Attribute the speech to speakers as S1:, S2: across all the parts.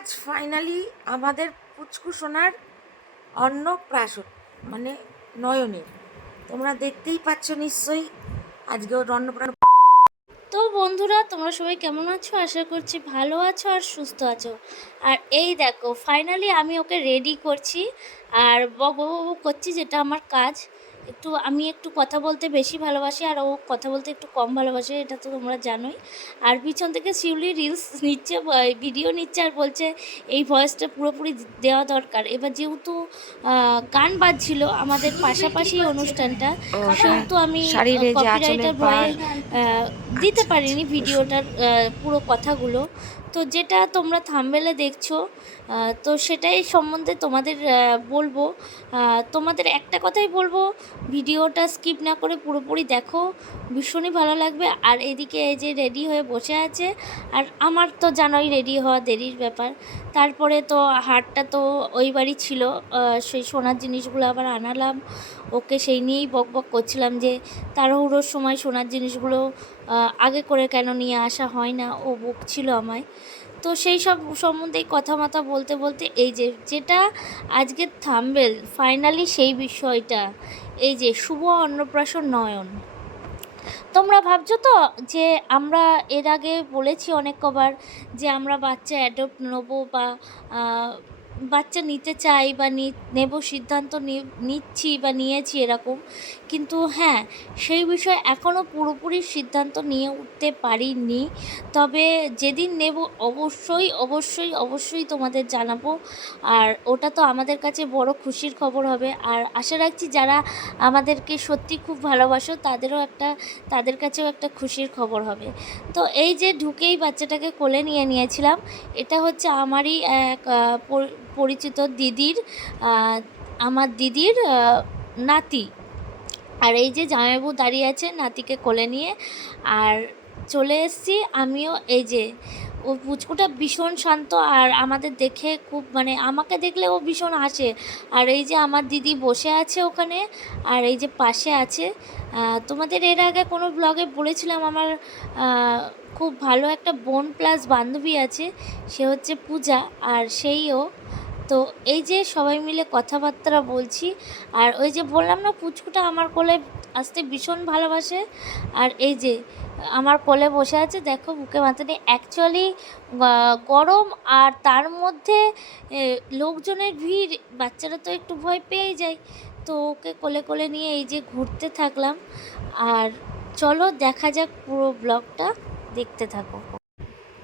S1: আজ ফাইনালি আমাদের পুচকু সোনার অন্নপ্রাশন মানে নয়নের। তোমরা দেখতেই পাচ্ছ নিশ্চয়ই আজকে ওর অন্নপ্রাশন।
S2: তো বন্ধুরা, তোমরা সবাই কেমন আছো? আশা করছি ভালো আছো আর সুস্থ আছো। আর এই দেখো ফাইনালি আমি ওকে রেডি করছি। আর বক করছি যেটা আমার কাজ। একটু আমি একটু কথা বলতে বেশি ভালোবাসি আর ও কথা বলতে একটু কম ভালোবাসে এটা তো তোমরা জানোই। আর পিছন থেকে শিউলি রিলস নিচ্ছে ভিডিও নিচ্ছে আর বলছে এই ভয়েসটা পুরোপুরি দেওয়া দরকার। এবার যেহেতু গান বাজছিল আমাদের পাশাপাশি অনুষ্ঠানটা সেহেতু আমি কপিরাইটার ভয়ে দিতে পারিনি ভিডিওটার পুরো কথাগুলো। তো যেটা তোমরা থামবেলে দেখছ তো সেটাই সম্বন্ধে তোমাদের বলব। তোমাদের একটা কথাই বলব, ভিডিওটা স্কিপ না করে পুরোপুরি দেখো, ভীষণই ভালো লাগবে। আর এদিকে এই যে রেডি হয়ে বসে আছে, আর আমার তো জানোই রেডি হওয়া দেরির ব্যাপার। তারপরে তো হাটটা তো ওই বাড়ি ছিল সেই সোনার জিনিসগুলো আবার আনালাম। ওকে সেই নিয়েই বক বক করছিলাম যে, তাড়াহুড়োর সময় সোনার জিনিসগুলো আগে করে কেন নিয়ে আসা হয় না? ও বকছিল আমায়। তো সেই সব সম্বন্ধেই কথাবার্তা বলতে বলতে এই যে যেটা আজকে থামবেল ফাইনালি সেই বিষয়টা, এই যে শুভ অন্নপ্রাশন নয়ন। তোমরা ভাবছ তো যে আমরা এর আগে বলেছি অনেক কবার যে আমরা বাচ্চা অ্যাডপ্ট নেব বা বাচ্চা নিতে চাই বা নেব সিদ্ধান্ত নিচ্ছি বা নিয়েছি এরকম, কিন্তু হ্যাঁ সেই বিষয়ে এখনও পুরোপুরি সিদ্ধান্ত নিয়ে উঠতে পারিনি। তবে যেদিন নেব অবশ্যই অবশ্যই অবশ্যই তোমাদের জানাব। আর ওটা তো আমাদের কাছে বড় খুশির খবর হবে। আর আশা রাখছি যারা আমাদেরকে সত্যি খুব ভালোবাসো, তাদেরও একটা, তাদের কাছেও একটা খুশির খবর হবে। তো এই যে ঢুকেই বাচ্চাটাকে কোলে নিয়ে নিয়েছিলাম, এটা হচ্ছে আমারই এক পরিচিত দিদির আমার দিদির নাতি। আর এই যে জামাইবাবু দাঁড়িয়ে আছে, নাতিকে কোলে নিয়ে, আর চলে এসেছি আমিও এই যে, ও পুচকুটা ভীষণ শান্ত আর আমাদের দেখে খুব মানে আমাকে দেখলে ও ভীষণ হাসে। আর এই যে আমার দিদি বসে আছে ওখানে, আর এই যে পাশে আছে তোমাদের এর আগে কোনো ব্লগে বলেছিলাম আমার খুব ভালো একটা বোন প্লাস বান্ধবী আছে, সে হচ্ছে পূজা, আর সেইও তো এই যে সবাই মিলে কথাবার্তা বলছি, আর ওই যে বললাম না পুচকুটা আমার কোলে আসতে ভীষণ ভালোবাসে, আর এই যে আমার কোলে বসে আছে, দেখো বুকে মাথা নিয়ে অ্যাকচুয়ালি গরম আর তার মধ্যে লোকজনের ভিড়, বাচ্চারা তো একটু ভয় পেয়ে যায়, তো ওকে কোলে কোলে নিয়ে এই যে ঘুরতে থাকলাম, আর চলো দেখা যাক পুরো ব্লগটা দেখতে থাকো।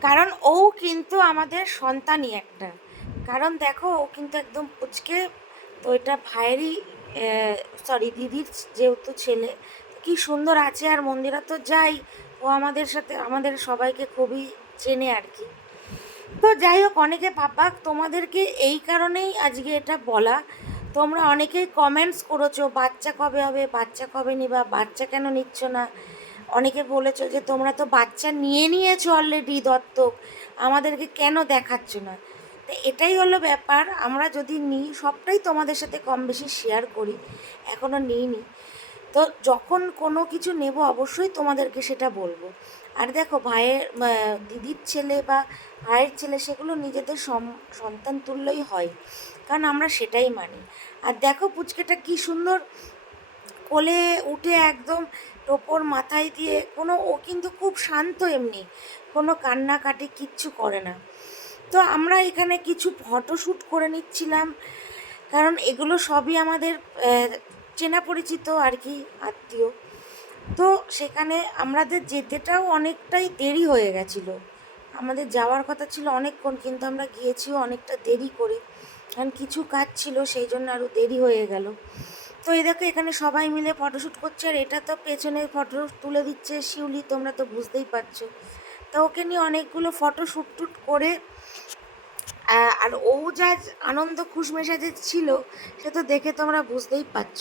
S1: কারণ ও কিন্তু আমাদের সন্তানই একটা। কারণ দেখো, ও কিন্তু একদম পুচকে, তো এটা ভাইয়েরই সরি দিদির যেহেতু ছেলে কি সুন্দর আছে আর মন্দিরা তো যাই। ও আমাদের সাথে, আমাদের সবাইকে খুবই চেনে আর কি। তো যাই হোক, অনেকে ভাবাক তোমাদেরকে এই কারণেই আজকে এটা বলা। তোমরা অনেকেই কমেন্টস করেছ, বাচ্চা কবে হবে, বাচ্চা কবে নিবা, বাচ্চা কেন নিচ্ছ না? অনেকে বলেছ যে তোমরা তো বাচ্চা নিয়ে নিয়েছো অলরেডি দত্তক, আমাদেরকে কেন দেখাচ্ছ না? তো এটাই হলো ব্যাপার। আমরা যদি নিই, সবটাই তোমাদের সাথে কম বেশি শেয়ার করি। এখনও নিইনি। তো যখন কোনো কিছু নেব, অবশ্যই তোমাদেরকে সেটা বলব। আর দেখো, ভাইয়ের দিদির ছেলে বা ভাইয়ের ছেলে, সেগুলো নিজেদের সন্তান তুল্যই হয়। কারণ আমরা সেটাই মানি। আর দেখো, পুচকেটা কি সুন্দর কোলে উঠে একদম টোপর মাথায় দিয়ে কোনো, ও কিন্তু খুব শান্ত এমনি। কোনো কান্নাকাটি কিচ্ছু করে না। তো আমরা এখানে কিছু ফটোশ্যুট করে নিচ্ছিলাম। কারণ এগুলো সবই আমাদের চেনা পরিচিত আর কি, আত্মীয়। তো সেখানে আমাদের যেতেটাও অনেকটাই দেরি হয়ে গেছিল। আমাদের যাওয়ার কথা ছিল অনেকক্ষণ, কিন্তু আমরা গিয়েছিও অনেকটা দেরি করে। কারণ কিছু কাজ ছিল, সেই জন্য আরও দেরি হয়ে গেল। তো এই দেখো, এখানে সবাই মিলে ফটোশ্যুট করছে, আর এটা তো পেছনে ফটো তুলে দিচ্ছে শিউলি, তোমরা তো বুঝতেই পারছ। তো ওকে নিয়ে অনেকগুলো ফটো শ্যুট টুট করে আর ও যা আনন্দ খুশমেশাজে ছিল, সে তো দেখে তোমরা বুঝতেই পারছ।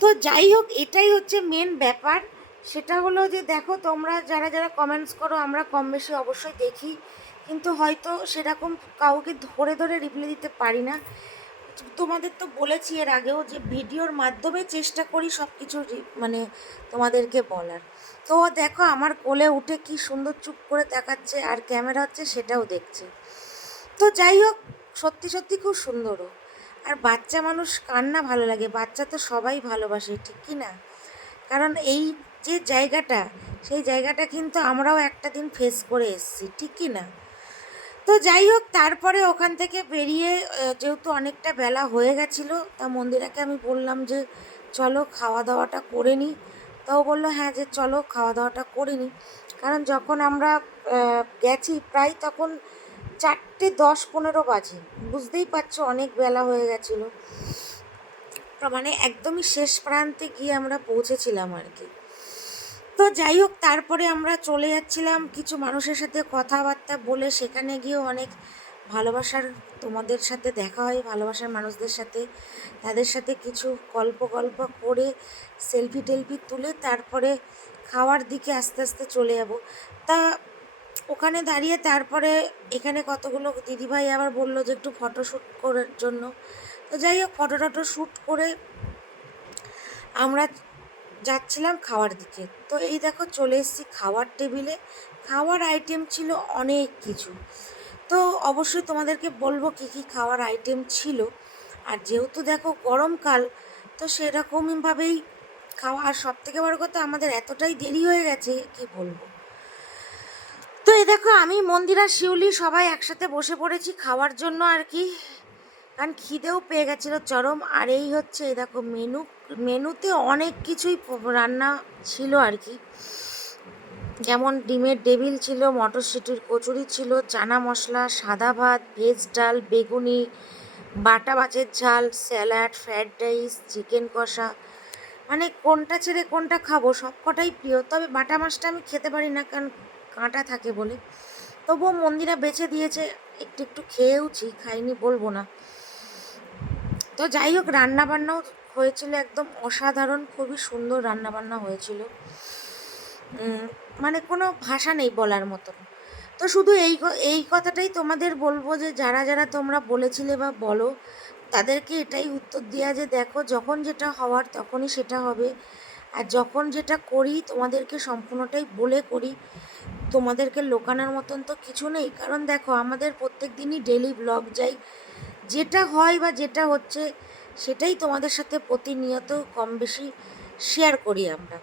S1: তো যাই হোক, এটাই হচ্ছে মেন ব্যাপার। সেটা হলো যে দেখো, তোমরা যারা যারা কমেন্টস করো, আমরা কম বেশি অবশ্যই দেখি। কিন্তু হয়তো সেরকম কাউকে ধরে ধরে রিপ্লাই দিতে পারি না। তোমাদের তো বলেছি এর আগেও যে ভিডিওর মাধ্যমে চেষ্টা করি সব কিছু মানে তোমাদেরকে বলার। তো দেখো, আমার কোলে উঠে কি সুন্দর চুপ করে দেখাচ্ছে আর ক্যামেরা হচ্ছে সেটাও দেখছে। তো যাই হোক, সত্যি সত্যি খুব সুন্দরও। আর বাচ্চা মানুষ কার না ভালো লাগে, বাচ্চা তো সবাই ভালোবাসে ঠিক কি না? কারণ এই যে জায়গাটা, সেই জায়গাটা কিন্তু আমরাও একটা দিন ফেস করে এসেছি ঠিক কি না? তো যাই হোক, তারপরে ওখান থেকে বেরিয়ে যেহেতু অনেকটা বেলা হয়ে গেছিল, তা মন্দিরাকে আমি বললাম যে, চলো খাওয়া দাওয়াটা করে নিই তাও বলল হ্যাঁ যে চলো খাওয়া দাওয়াটা করে নিই কারণ যখন আমরা গেছি, প্রায় তখন চারটে দশ পনেরো বাজে। বুঝতেই পারছ, অনেক বেলা হয়ে গেছিল। মানে একদমই শেষ প্রান্তে গিয়ে আমরা পৌঁছেছিলাম আর কি। তো যাই হোক, তারপরে আমরা চলে যাচ্ছিলাম কিছু মানুষের সাথে কথাবার্তা বলে সেখানে গিয়েও অনেক ভালোবাসার তোমাদের সাথে দেখা হয়, ভালোবাসার মানুষদের সাথে, তাদের সাথে কিছু গল্প গল্প করে সেলফি টেলফি তুলে তারপরে খাওয়ার দিকে আস্তে আস্তে চলে যাব। তা ওখানে দাঁড়িয়ে তারপরে এখানে কতগুলো দিদিভাই আবার বলল যে একটু ফটোশ্যুট করার জন্য। তো যাই হোক ফটো টটো শ্যুট করে আমরা যাচ্ছিলাম খাওয়ার দিকে। তো এই দেখো চলে এসেছি খাওয়ার টেবিলে খাওয়ার আইটেম ছিল অনেক কিছু। তো অবশ্যই তোমাদেরকে বলব কী কী খাওয়ার আইটেম ছিল। আর যেহেতু দেখো গরমকাল তো সেরকমভাবেই খাওয়া আর সব থেকে বড় কথা আমাদের এতটাই দেরি হয়ে গেছে, কি বলব? তো এই দেখো, আমি মন্দিরা শিউলি সবাই একসাথে বসে পড়েছি খাওয়ার জন্য আর কি। কারণ খিদেও পেয়ে গেছিল চরম। আর এই হচ্ছে, এই দেখো মেনু, মেনুতে অনেক কিছুই রান্না ছিল আর কি। যেমন ডিমের ডেবিল ছিল, মটরশুঁটির কচুরি ছিল, চানা মশলা, সাদা ভাত, ভেজ ডাল, বেগুনি, বাটা মাছের ঝাল, স্যালাড, ফ্রায়েড রাইস, চিকেন কষা। মানে কোনটা ছেড়ে কোনটা খাব সব কটাই প্রিয়। তবে বাটা মাছটা আমি খেতে পারি না, কারণ কাঁটা থাকে বলে। তবুও মন্দিরা বেছে দিয়েছে, একটু একটু খেয়েওছি, খাইনি বলব না। তো যাই হোক, রান্নাবান্নাও হয়েছিল একদম অসাধারণ, খুবই সুন্দর রান্নাবান্না হয়েছিল। মানে কোনো ভাষা নেই বলার মতন। তো শুধু এই এই কথাটাই তোমাদের বলব যে, যারা যারা তোমরা বলেছিলে বা বলো, তাদেরকে এটাই উত্তর দেওয়া যে, দেখো যখন যেটা হওয়ার তখনই সেটা হবে। আর যখন যেটা করি, তোমাদেরকে সম্পূর্ণটাই বলে করি। তোমাদেরকে লোকানোর মতন তো কিছু নেই। কারণ দেখো, আমাদের প্রত্যেক দিনই ডেলি ব্লগ যাই। যেটা হয় বা যেটা হচ্ছে, সেটাই তোমাদের সাথে প্রতিনিয়ত কম বেশি শেয়ার করি আমরা।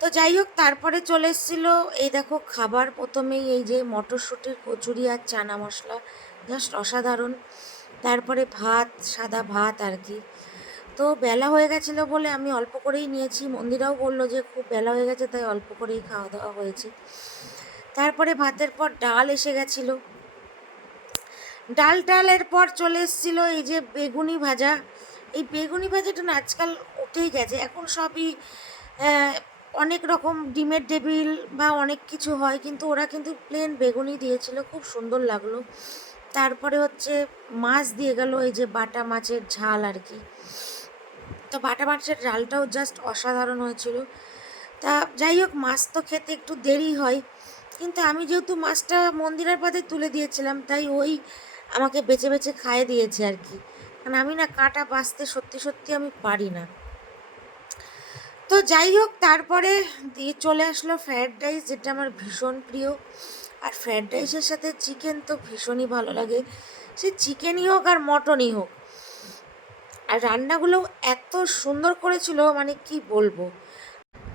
S1: তো যাই হোক, তারপরে চলে এসেছিল এই দেখো, খাবার প্রথমেই এই যে মটরশুঁটির কচুরি আর চানা মশলা জাস্ট অসাধারণ। তারপরে ভাত, সাদা ভাত আর কি। তো বেলা হয়ে গেছিল বলে আমি অল্প করেই নিয়েছি। মন্দিরাও বলল যে খুব বেলা হয়ে গেছে, তাই অল্প করেই খাওয়া দাওয়া হয়েছে। তারপরে ভাতের পর ডাল এসে গেছিল। ডাল ডালের পর চলে এসেছিল এই যে বেগুনি ভাজা। এই বেগুনি ভাজাটা না আজকাল উঠেই গেছে। এখন সবই অনেক রকম ডিমের টেবিল বা অনেক কিছু হয়, কিন্তু ওরা কিন্তু প্লেন বেগুনি দিয়েছিল। খুব সুন্দর লাগল। তারপরে হচ্ছে মাছ দিয়ে গেল, এই যে বাটা মাছের ঝাল আর কি। তো বাটা মাছের ঝালটাও জাস্ট অসাধারণ হয়েছিল। তা যাই হোক, মাছ তো খেতে একটু দেরি হয়, কিন্তু আমি যেহেতু মাছটা মন্দিরের পাতে তুলে দিয়েছিলাম, তাই ওই আমাকে বেছে বেছে খাইয়ে দিয়েছে আর কি। কারণ আমি না কাঁটা বাছতে সত্যি সত্যি আমি পারি না। তো যাই হোক, তারপরে দিয়ে চলে আসলো ফ্রায়েড রাইস যেটা আমার ভীষণ প্রিয়। আর ফ্রায়েড রাইসের সাথে চিকেন তো ভীষণই ভালো লাগে। সে চিকেনই হোক আর মটনই হোক আর রান্নাগুলো এত সুন্দর করেছিল মানে কি বলব।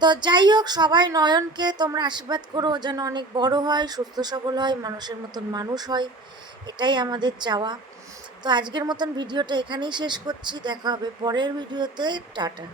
S1: তো যাই হোক, সবাই নয়নকে তোমরা আশীর্বাদ করো যেন অনেক বড় হয়, সুস্থ সবল হয়, মানুষের মতন মানুষ হয়, এটাই আমাদের চাওয়া। তো আজকের মতন ভিডিওটা এখানেই শেষ করছি, দেখা হবে পরের ভিডিওতে, টাটা।